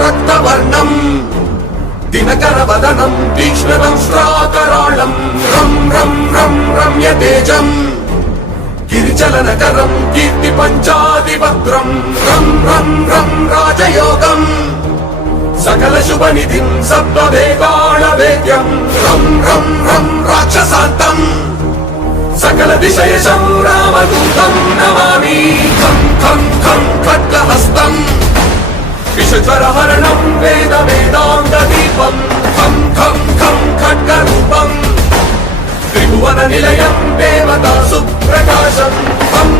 రక్తవర్ణం దినకరవదనం తీక్ష్ణదంష్ట్రాకరాళం రం రం రం రమ్యతేజం గిరిచలనకరం కీర్తి పంచాదిభద్రం రం రం రం రాజయోగం సకల శుభనిధిం సప్తవేగాళవేద్యం రం రం రం రాక్షసాంతం సకల విషయశం రామదూతం నమామి ఖం ఖం ఖం ఖడ్గహస్తం విషజ్వరహరణం వేద వేదాంగ దీపం ఖం ఖం ఖం ఖడ్గరూపం త్రిభువన నిలయం దేవతా సుప్రకాశం ఖం